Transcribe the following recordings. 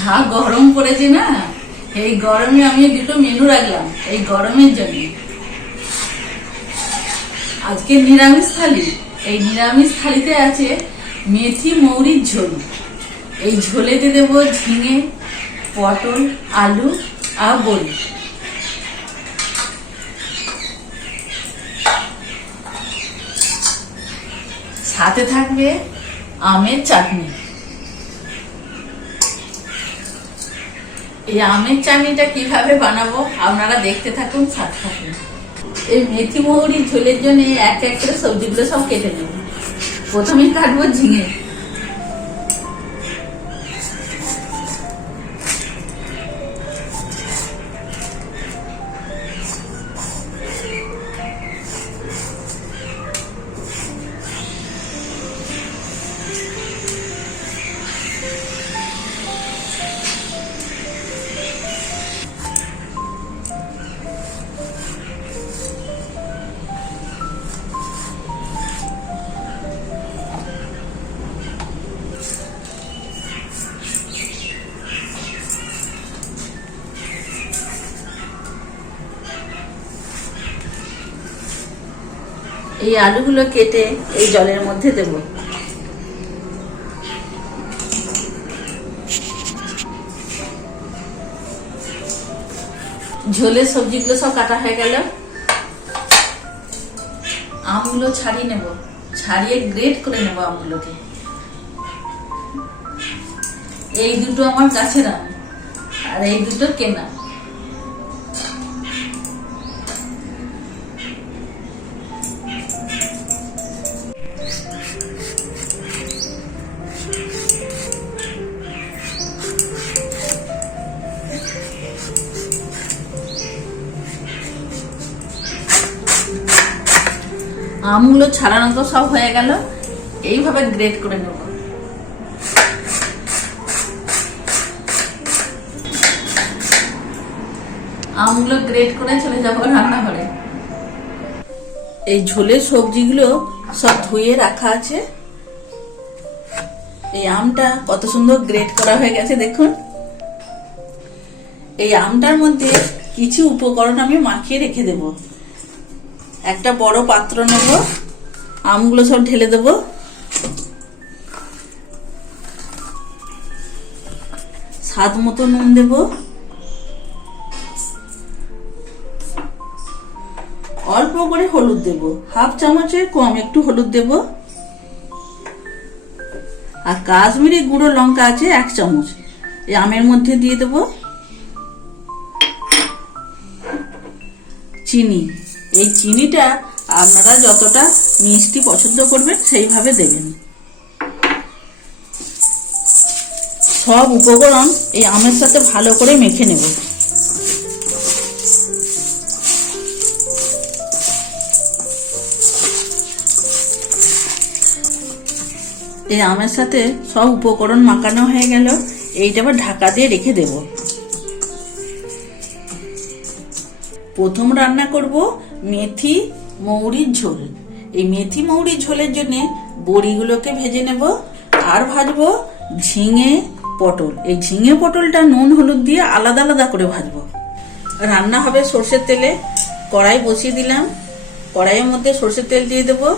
যা গরম পড়েছে না, এই গরমে আমি দুটো মেনু রাখলাম, এই গরমের জন্য। আজকে নিরামিষ থালি, এই নিরামিষ থালিতে আছে মেথি মৌরির ঝোল। এই ঝোলেতে দেব ঝিঙে, পটল, আলু আর বড়ি। সাথে থাকবে আমের চাটনি। এই আমের চাটনিটা কীভাবে বানাবো আপনারা দেখতে থাকুন, সাথে থাকুন। এই মেথি মৌরি ঝোলের জন্য এক এক করে সবজিগুলো সব কেটে নেব। প্রথমেই কাটবো ঝিঙে। এই আলুগুলো কেটে এই জলের মধ্যে দেব। ঝোলের সবজিগুলো সব কাটা হয়ে গেল। আমগুলো ছাড়িয়ে নেব। ছাড়িয়ে গ্রেট করে নেব আমগুলোকে। এই দুটো আমার কাছের আম, আর এই দুটো কেনা। আমগুলো ছাড়ানো তো সব হয়ে গেল। এইভাবে গ্রেট করে নেব। আমগুলো গ্রেট করে চলে যাব রান্নাঘরে। এই ঝোলের সবজিগুলো সব ধুয়ে রাখা আছে। এই আমটা কত সুন্দর গ্রেট করা হয়ে গেছে, দেখুন। এই আমটার মধ্যে কিছু উপকরণ আমি মাখিয়ে রেখে দেব। একটা বড় পাত্র নেব। আমগুলো সব ঢেলে দেব। স্বাদ মতো নুন দেব। অল্প করে হলুদ দেব। হাফ চামচের কম একটু হলুদ দেব। আর কাশ্মীরি গুঁড়ো লঙ্কা আছে এক চামচ। এই আমের মধ্যে দিয়ে দেব। চিনি। এই চিনিটা আপনারা যতটা মিষ্টি পছন্দ করবেন সেইভাবে দেবেন। সব উপকরণ এই আমের সাথে ভালো করে মেখে নেব। এই আমের সাথে সব উপকরণ মাখানো হয়ে গেল। এইটা আবার ঢাকা দিয়ে রেখে দেব। প্রথম রান্না করব মেথি মৌরির ঝোল। এই মেথি মৌরির ঝোলের জন্য বড়িগুলোকে ভেজে নেব আর ভাজবো ঝিঙে পটল। এই ঝিঙে পটলটা নুন, হলুদ দিয়ে আলাদা আলাদা করে ভাজবো। রান্না হবে সর্ষের তেলে। কড়াই বসিয়ে দিলাম। কড়াইয়ের মধ্যে সর্ষের তেল দিয়ে দেবো।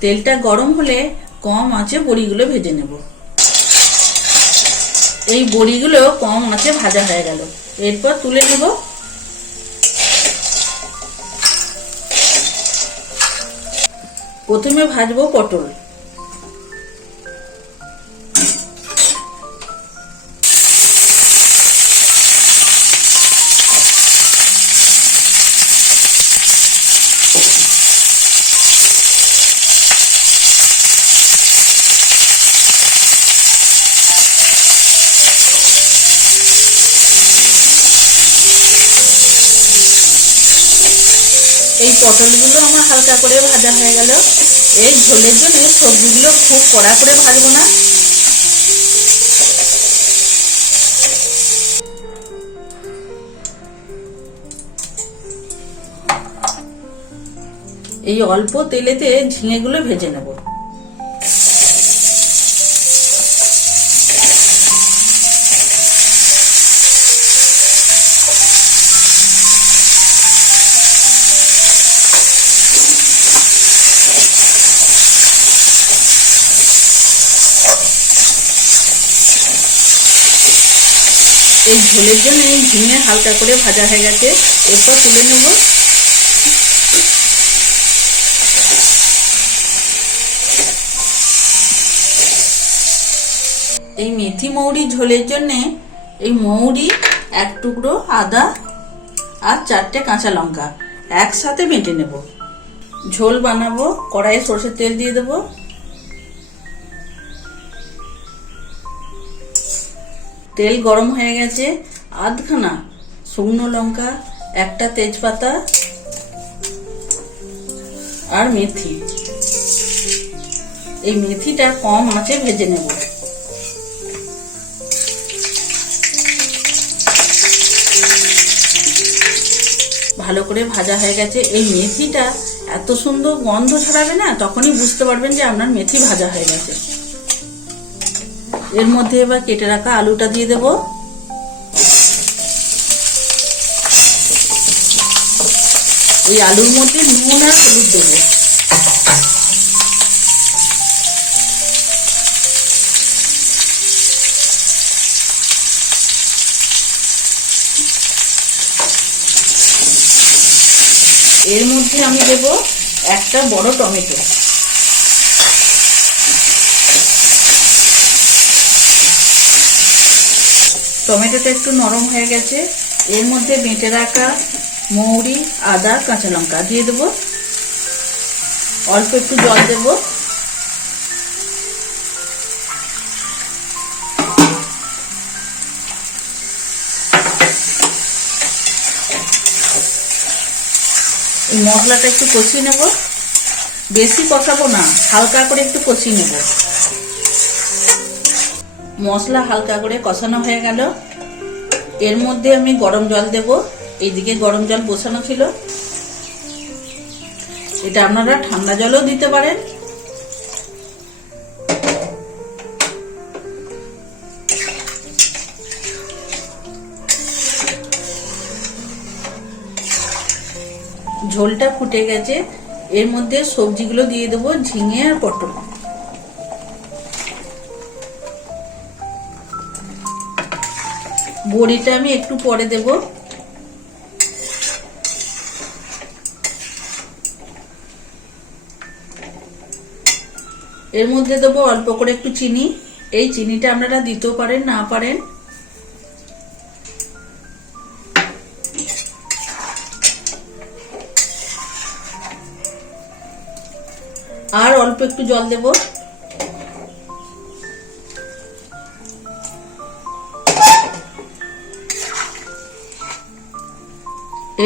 তেলটা গরম হলে কম আঁচে বড়িগুলো ভেজে নেব। এই বড়িগুলো কম আঁচে ভাজা হয়ে গেল। এরপর তুলে নেব। প্রথমে ভাজবো পটল। এই পটলগুলো আমার হালকা করে ভাজা হয়ে গেল। এই ঝোলের জন্য সবজিগুলো খুব কড়া করে ভাজবো না। এই অল্প তেলেতে ঝিঙেগুলো ভেজে নেব। এই ঝোলের জন্য এই ঝিঙে হালকা করে ভাজা হয়ে গেছে। এরপর তুলে নেব। এই মেথি মৌরি ঝোলের জন্যে এই মৌরি এক টুকরো আদা আর চারটে কাঁচা লঙ্কা একসাথে বেটে নেব। ঝোল বানাবো, কড়াইয়ে সর্ষের তেল দিয়ে দেবো। তেল গরম হয়ে গেছে, আধখানা শুকনো লঙ্কা, একটা তেজপাতা আর মেথি। এই মেথিটা কম আঁচে ভেজে নেব। ভালো করে ভাজা হয়ে গেছে। এই মেথিটা এত সুন্দর গন্ধ ছড়াবে না, তখনই বুঝতে পারবেন যে আপনার মেথি ভাজা হয়ে গেছে। এর মধ্যে এবার কেটে রাখা আলুটা দিয়ে দেব। ওই আলুর মধ্যে নুন আর হলুদ দেবো। এর মধ্যে আমি দেব একটা বড় টমেটো। টমেটোটা একটু নরম হয়ে গেছে। এর মধ্যে বেটে রাখা মৌরি, আদা, কাঁচা লঙ্কা দিয়ে দেবো। অল্প একটু জল দেব। এই মশলাটা একটু কষিয়ে নেব। বেশি কষাবো না, হালকা করে একটু কষিয়ে নেব। মশলা হালকা করে কষানো হয়ে গেল। এর মধ্যে আমি গরম জল দেব। এইদিকে গরম জল বসানো ছিল। এটা আপনারা ঠান্ডা জলও দিতে পারেন। ঝোলটা ফুটে গেছে। এর মধ্যে সবজিগুলো দিয়ে দেবো ঝিঙে আর পটল। বড়িটা আমি একটু পরে দেব। এর মধ্যে দেবো অল্প করে একটু চিনি। এই চিনিটা আপনারা দিতেও পারেন, না পারেন। আর অল্প একটু জল দেবো।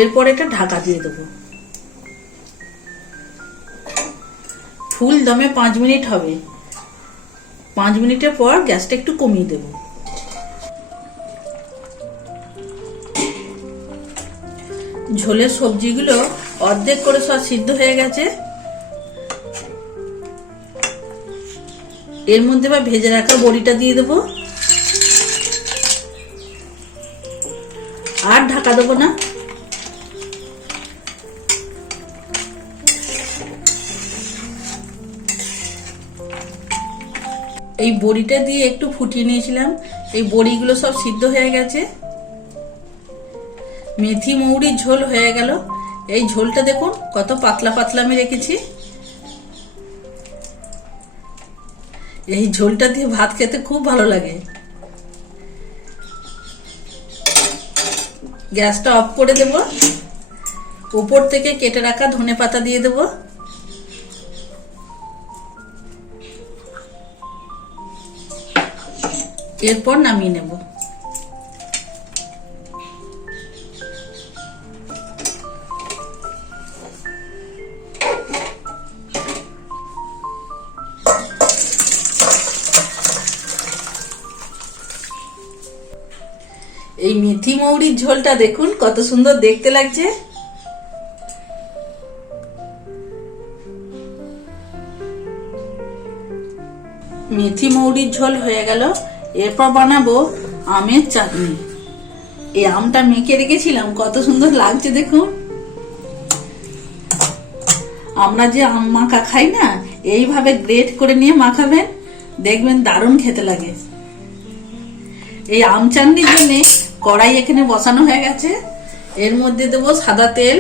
এরপর এটা ঢাকা দিয়ে দেবো। ফুল দমে পাঁচ মিনিট হবে। পাঁচ মিনিটের পর গ্যাসটা একটু কমিয়ে দেব। ঝোলের সবজিগুলো অর্ধেক করে সব সিদ্ধ হয়ে গেছে। এর মধ্যে বা ভেজে রাখা বড়িটা দিয়ে দেবো। আর ঢাকা দেবো না। এই বড়িটা দিয়ে একটু ফুটিয়ে নিয়েছিলাম। এই বড়িগুলো সব সিদ্ধ হয়ে গেছে। মেথি মৌরির ঝোল হয়ে গেল। এই ঝোলটা দেখুন, কত পাতলা পাতলা আমি রেখেছি। এই ঝোলটা দিয়ে ভাত খেতে খুব ভালো লাগে। গ্যাসটা অফ করে দেব। উপর থেকে কেটে রাখা ধনে পাতা দিয়ে দেবো। এরপর নামিয়ে নেব। এই মেথি মৌরির ঝোলটা দেখুন, কত সুন্দর দেখতে লাগছে। মেথি মৌরির ঝোল হয়ে গেল। এরপর বানাবো আমের চাটনি। এই আমটা মেখে রেখেছিলাম, কত সুন্দর লাগছে দেখুন। আমরা যে আম মাখা খাই না, এইভাবে গ্রেট করে নিয়ে মাখাবেন, দেখবেন দারুণ খেতে লাগে। এই আম চাটনির জন্য কড়াই এখানে বসানো হয়ে গেছে। এর মধ্যে দেবো সাদা তেল।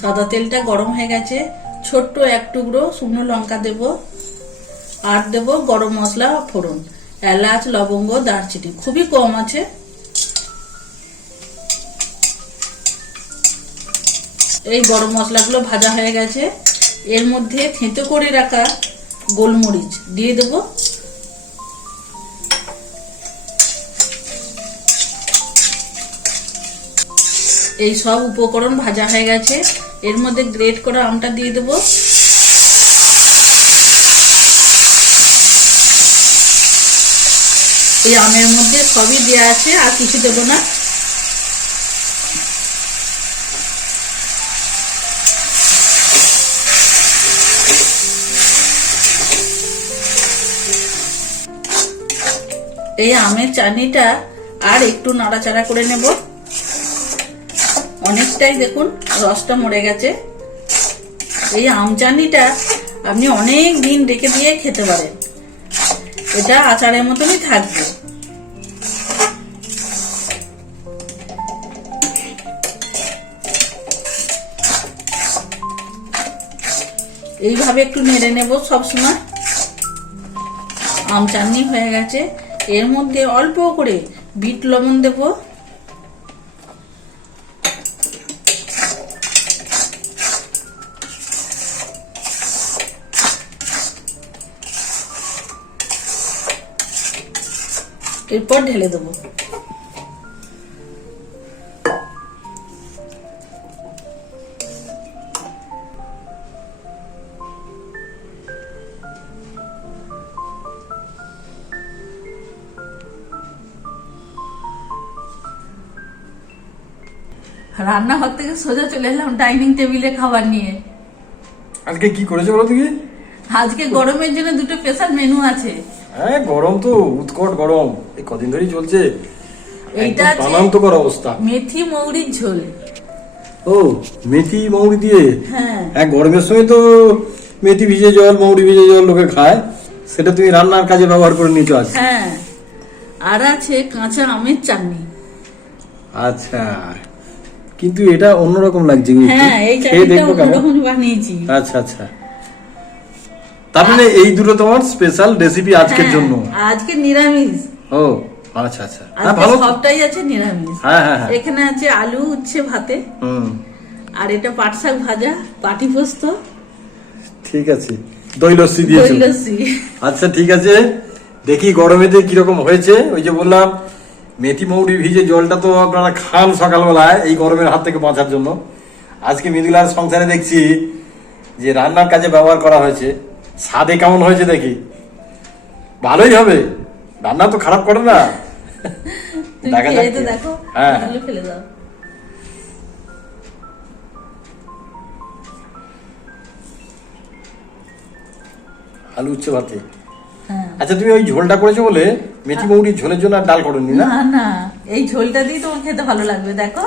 সাদা তেলটা গরম হয়ে গেছে। ছোট্ট এক টুকরো শুকনো লঙ্কা দেব, আর দেব গরম মশলা ফোড়ন, এলাচ, লবঙ্গ, দারচিনি। খুবই কম আছে। এই গরম মশলাগুলো ভাজা হয়ে গেছে। এর মধ্যে থেঁতো করে রাখা গোলমরিচ দিয়ে দেব। এই সব উপকরণ ভাজা হয়ে গেছে। এর মধ্যে গ্রেট করা আমটা দিয়ে দেব। এই আমের মধ্যে সবই দেওয়া আছে, আর কিছু দেবো না। এই আমের চাটনিটা আর একটু নাড়াচাড়া করে নেব। অনেকটাই দেখুন, রসটা মরে গেছে। এই আম চাটনিটা আপনি অনেক দিন রেখে দিয়ে খেতে পারেন। এটা আচারের মতনই থাকবে। এইভাবে একটু নেড়ে নেব সবসময়। আম চাটনি হয়ে গেছে। এর মধ্যে অল্প করে বিট লবণ দেব। এরপর ঢেলে দেবো। রান্নাঘর থেকে সোজা চলে এলাম ডাইনিং টেবিলে খাবার নিয়ে। আজকে কি করেছ বলো তুমি আজকে গরমের জন্য দুটো স্পেশাল মেনু আছে। হ্যাঁ গরম তো উৎকট গরম। এই কদিন ধরেই চলছে। এইটা আছে- অবস্থা। মেথি মৌরির ঝোল। ও মেথি মৌরি দিয়ে? হ্যাঁ। হ্যাঁ গরমের সময় তো মেথি ভিজে জল মৌরি ভিজে জল লোকে খায়। সেটা তুমি রান্নার কাজে ব্যবহার করে নিয়েছো আজ। হ্যাঁ। আর আছে কাঁচা আমের চাটনি। আচ্ছা। কিন্তু এটা অন্যরকম লাগছে। হ্যাঁ এই চাটনিটা অন্যরকম বানিয়েছি। আচ্ছা আচ্ছা। তার মানে এই দুটো তোমার স্পেশাল রেসিপি আজকের হ্যাঁ, জন্য। আজকে নিরামিষ। ও আচ্ছা আচ্ছা। হ্যাঁ ভালো সবটাই আছে নিরামিষ। হ্যাঁ হ্যাঁ হ্যাঁ। এখানে আছে আলু উচ্ছে ভাতে। হুম। আর এটা পাট শাক ভাজা পাটি পোস্ত। ঠিক আছে। দই লস্যি দিয়েছ। দই লস্যি আচ্ছা ঠিক আছে। দেখি গরমেতে কীরকম হয়েছে। ওই যে বললাম মেথি মৌরি ভিজে জলটা তো আপনারা খান সকালবেলায় এই গরমের হাত থেকে বাঁচার জন্য। আজকে মৃদুলার সংসারে দেখছি যে রান্নার কাজে ব্যবহার করা হয়েছে। স্বাদে কেমন হয়েছে দেখি। ভালোই হবে। রান্না তো খারাপ করে না। দেখা যাক। হ্যাঁ। ফেলে দাও। আলু উচ্ছে ভাতে। হ্যাঁ। আচ্ছা তুমি ওই ঝোলটা করেছ বলে মেথি মৌরির ঝোলের জন্য আর ডাল করনি না না। এই ঝোলটা দিয়ে তোমার খেতে ভালো লাগবে দেখো।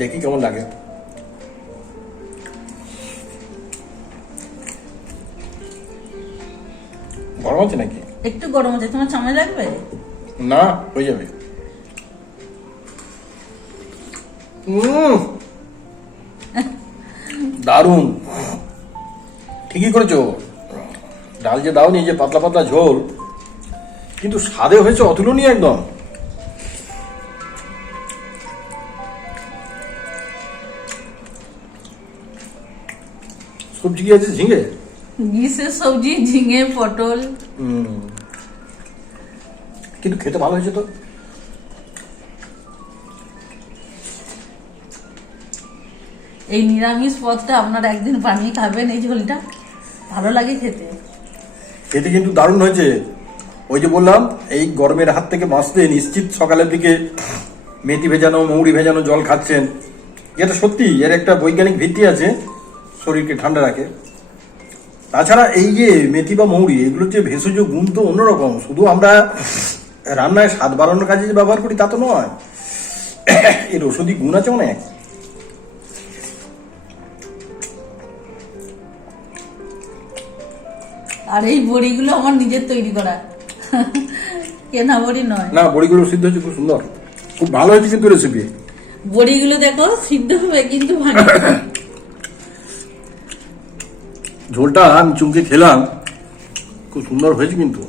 দেখি কেমন লাগে। গরম আছে নাকি? একটু গরম আছে তোমার চামচ লাগবে? না হয়ে যাবে। দারুণ। ঠিকই করেছ। ডাল যে দাও নি যে পাতলা পাতলা ঝোল কিন্তু স্বাদে হয়েছে অতুলনীয় একদম। সবজি কি আছে ঝিঙে? গ্রীষ্মের সবজি ঝিঙে পটল। হুম। কিন্তু খেতে ভালো হয়েছে তো। এই নিরামিষ পদটা আপনারা একদিন বানিয়ে খাবেন এই ঝোলটা। ভালো লাগে খেতে। খেতে কিন্তু দারুণ হয়েছে। ওই যে বললাম এই গরমের হাত থেকে বাঁচতে নিশ্চিত সকালের দিকে মেথি ভেজানো মৌরি ভেজানো জল খাচ্ছেন। এটা সত্যি এর একটা বৈজ্ঞানিক ভিত্তি আছে। শরীরকে ঠান্ডা রাখে। তাছাড়া এই যে মেথি বা মৌরি এগুলোর যে ভেষজ গুণ তো অন্যরকম। শুধু আমরা রান্নায় স্বাদ বাড়ানোর কাজে যে ব্যবহার করি তা তো নয়। এর ওষুধি গুণ আছে অনেক। আর এই বড়িগুলো আমার নিজের তৈরি করা। কেনা বড়ি নয়। না বড়িগুলো সিদ্ধ হচ্ছে খুব সুন্দর। খুব ভালো হয়েছে কিন্তু রেসিপি বড়িগুলো দেখো সিদ্ধ হবে কিন্তু ভালো। ঝোলটা আমি চুমকে খেলাম। খুব সুন্দর হয়েছে কিন্তু।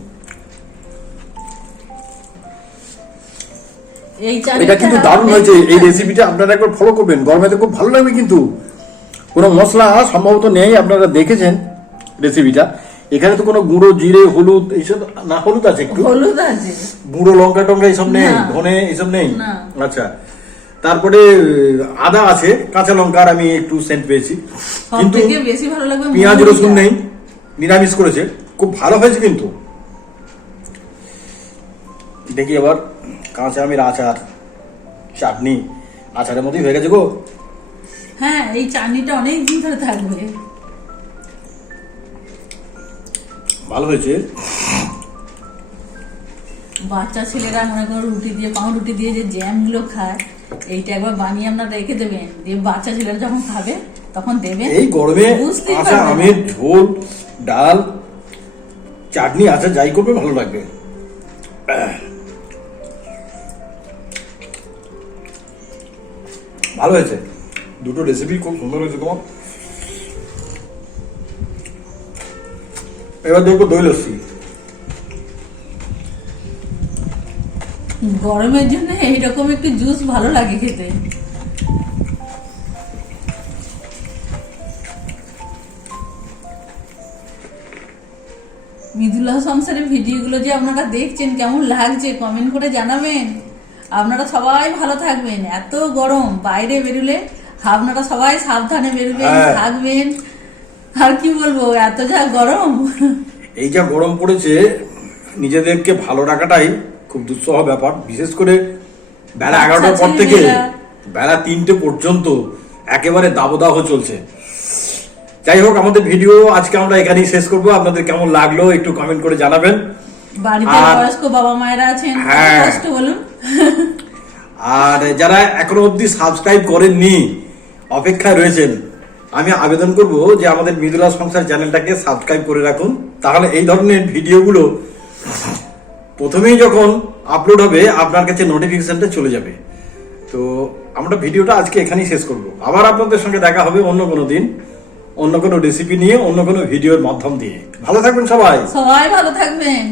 এটা কিন্তু দারুণ হয়েছে। এই রেসিপিটা আপনারা একবার ফলো করবেন। গরমেতে খুব ভালো লাগবে কিন্তু। কোনো মশলা সম্ভবত নেই আপনারা দেখেছেন রেসিপিটা এখানে তো কোনো গুঁড়ো জিরে হলুদ এইসব না হলুদ আছে একটু। হলুদ আছে। গুঁড়ো লঙ্কা টঙ্কা এইসব নেই? ধনে এইসব নেই? আচ্ছা। তারপরে আদা আছে কাঁচা লঙ্কার আমি একটু সেন্ট পেয়েছি। কিন্তু ভালো লাগবে পেঁয়াজ রসুন নেই নিরামিষ করেছে। খুব ভালো হয়েছে কিন্তু। দেখি এবার কাঁচা আমের আচার চাটনি? আচারের মধ্যেই হয়ে গেছে গো। হ্যাঁ এই চাটনিটা অনেক দিন ধরে থাকবে। ভালো হয়েছে। বাচ্চা ছেলেরা মনে করো রুটি দিয়ে পাউরুটি রুটি দিয়ে যে জ্যামগুলো খায় এইটা একবার বানিয়ে আপনারা রেখে দেবেন দিয়ে বাচ্চা ছেলেরা যখন খাবে তখন দেবেন এই গরমে কাঁচা আমের ঝোল ডাল চাটনি আচার যাই করবে ভালো লাগবে। ভালো হয়েছে। দুটো রেসিপি খুব সুন্দর হয়েছে তোমার। এবার দেখব দই লস্যি। গরমের জন্য এইরকম একটু জুস ভালো লাগে খেতে। মৃদুলা সংসারের ভিডিওগুলো যে আপনারা দেখছেন কেমন লাগছে কমেন্ট করে জানাবেন। আপনারা সবাই ভালো থাকবেন এত গরম বাইরে বেরুলে আপনারা সবাই সাবধানে বেরোবেন হ্যাঁ। থাকবেন। আর কি বলব এত যা গরম। এই যা গরম পড়েছে নিজেদেরকে ভালো রাখাটাই খুব দুঃসহ ব্যাপার। বিশেষ করে বেলা এগারোটার পর থেকে। বেলা তিনটে পর্যন্ত একেবারে দাবদাহ চলছে। যাই হোক আমাদের ভিডিও আজকে আমরা এখানেই শেষ করব। আপনাদের কেমন লাগল একটু কমেন্ট করে জানাবেন। বাড়িতে আর- বয়স্ক বাবা মায়েরা আছেন হ্যাঁ। কষ্ট বলুন। আর যারা এখনও অবধি সাবস্ক্রাইব করেননি অপেক্ষায় রয়েছেন আমি আবেদন করব যে আমাদের মৃদুলা সংসার চ্যানেলটাকে সাবস্ক্রাইব করে রাখুন। তাহলে এই ধরনের ভিডিওগুলো প্রথমেই যখন আপলোড হবে, আপনার কাছে নোটিফিকেশনটা চলে যাবে। তো আমরা ভিডিওটা আজকে এখানেই শেষ করব। আবার আপনাদের সঙ্গে দেখা হবে অন্য কোনো দিন, অন্য কোনো রেসিপি নিয়ে, অন্য কোনো ভিডিওর মাধ্যম দিয়ে। ভালো থাকবেন সবাই। সবাই ভালো থাকবেন।